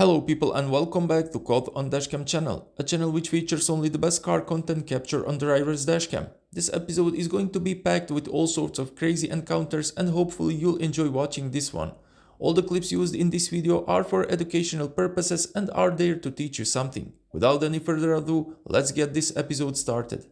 Hello people and welcome back to Caught on Dashcam channel, a channel which features only the best car content captured on driver's dashcam. This episode is going to be packed with all sorts of crazy encounters and hopefully you'll enjoy watching this one. All the clips used in this video are for educational purposes and are there to teach you something. Without any further ado, let's get this episode started.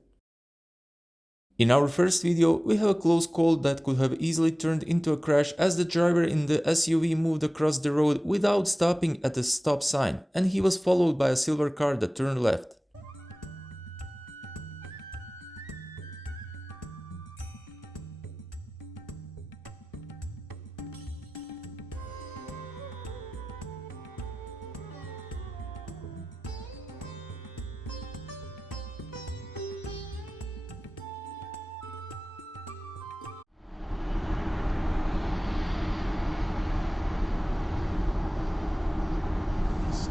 In our first video, we have a close call that could have easily turned into a crash as the driver in the SUV moved across the road without stopping at a stop sign, and he was followed by a silver car that turned left.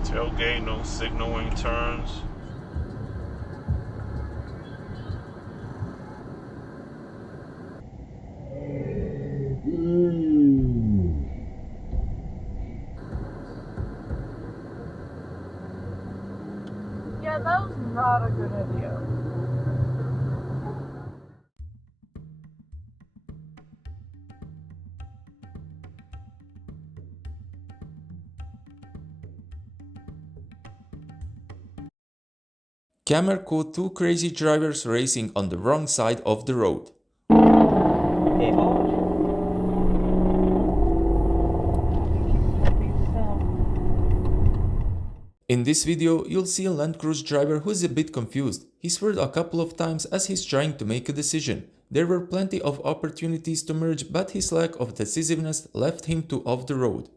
Tailgate, no signaling turns. Yeah, that was not a good idea. Camera caught two crazy drivers racing on the wrong side of the road. In this video, you'll see a Land Cruise driver who is a bit confused. He swerved a couple of times as he's trying to make a decision. There were plenty of opportunities to merge, but his lack of decisiveness left him to off the road.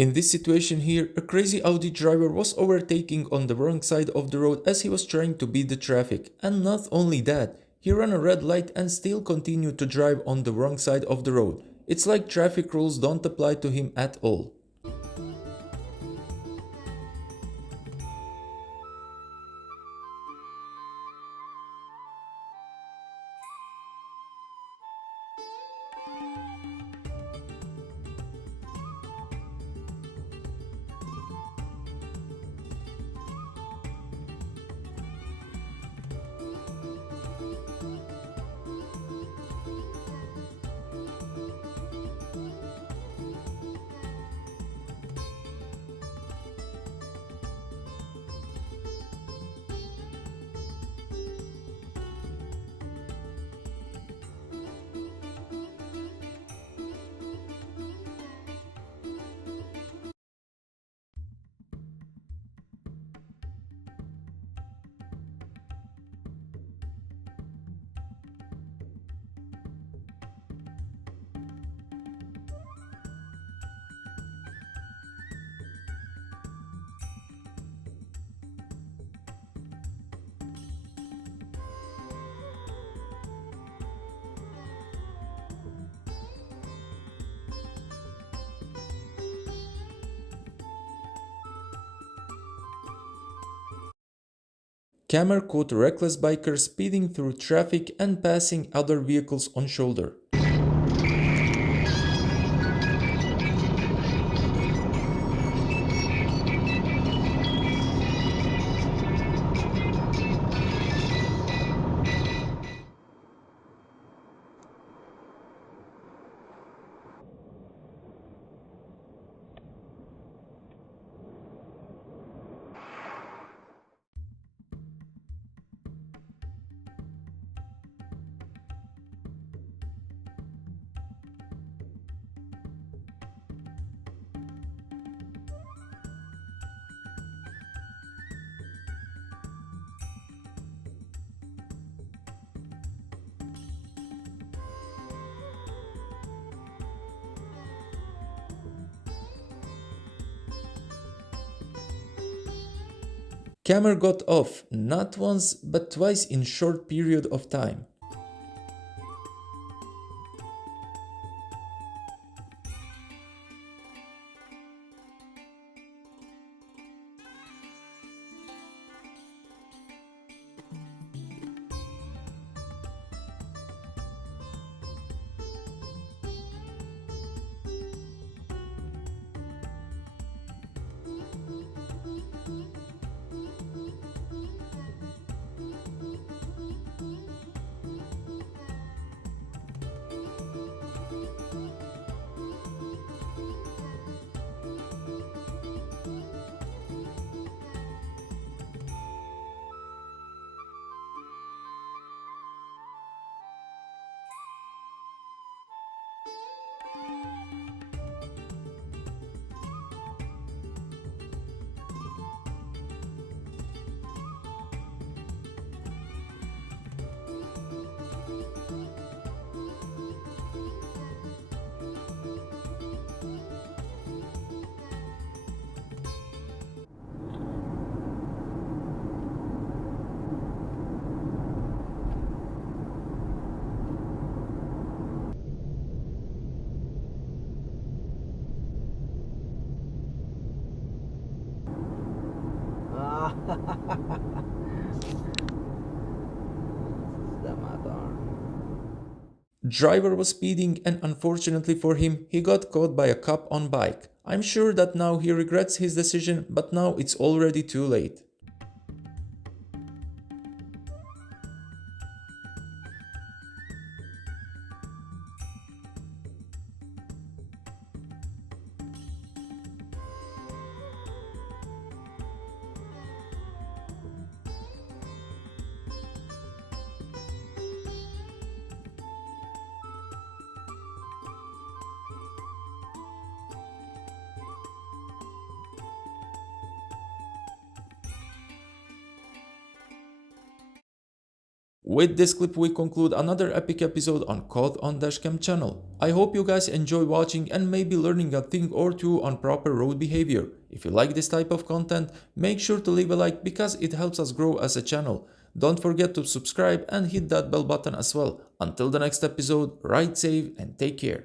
In this situation here, a crazy Audi driver was overtaking on the wrong side of the road as he was trying to beat the traffic. And not only that, he ran a red light and still continued to drive on the wrong side of the road. It's like traffic rules don't apply to him at all. Camera caught a reckless biker speeding through traffic and passing other vehicles on shoulder. camera got off not once but twice in short period of time. Driver was speeding and unfortunately for him, he got caught by a cop on bike. I'm sure that now he regrets his decision, but now it's already too late. With this clip we conclude another epic episode on Caught on Dashcam channel. I hope you guys enjoy watching and maybe learning a thing or two on proper road behavior. If you like this type of content, make sure to leave a like because it helps us grow as a channel. Don't forget to subscribe and hit that bell button as well. Until the next episode, ride safe and take care.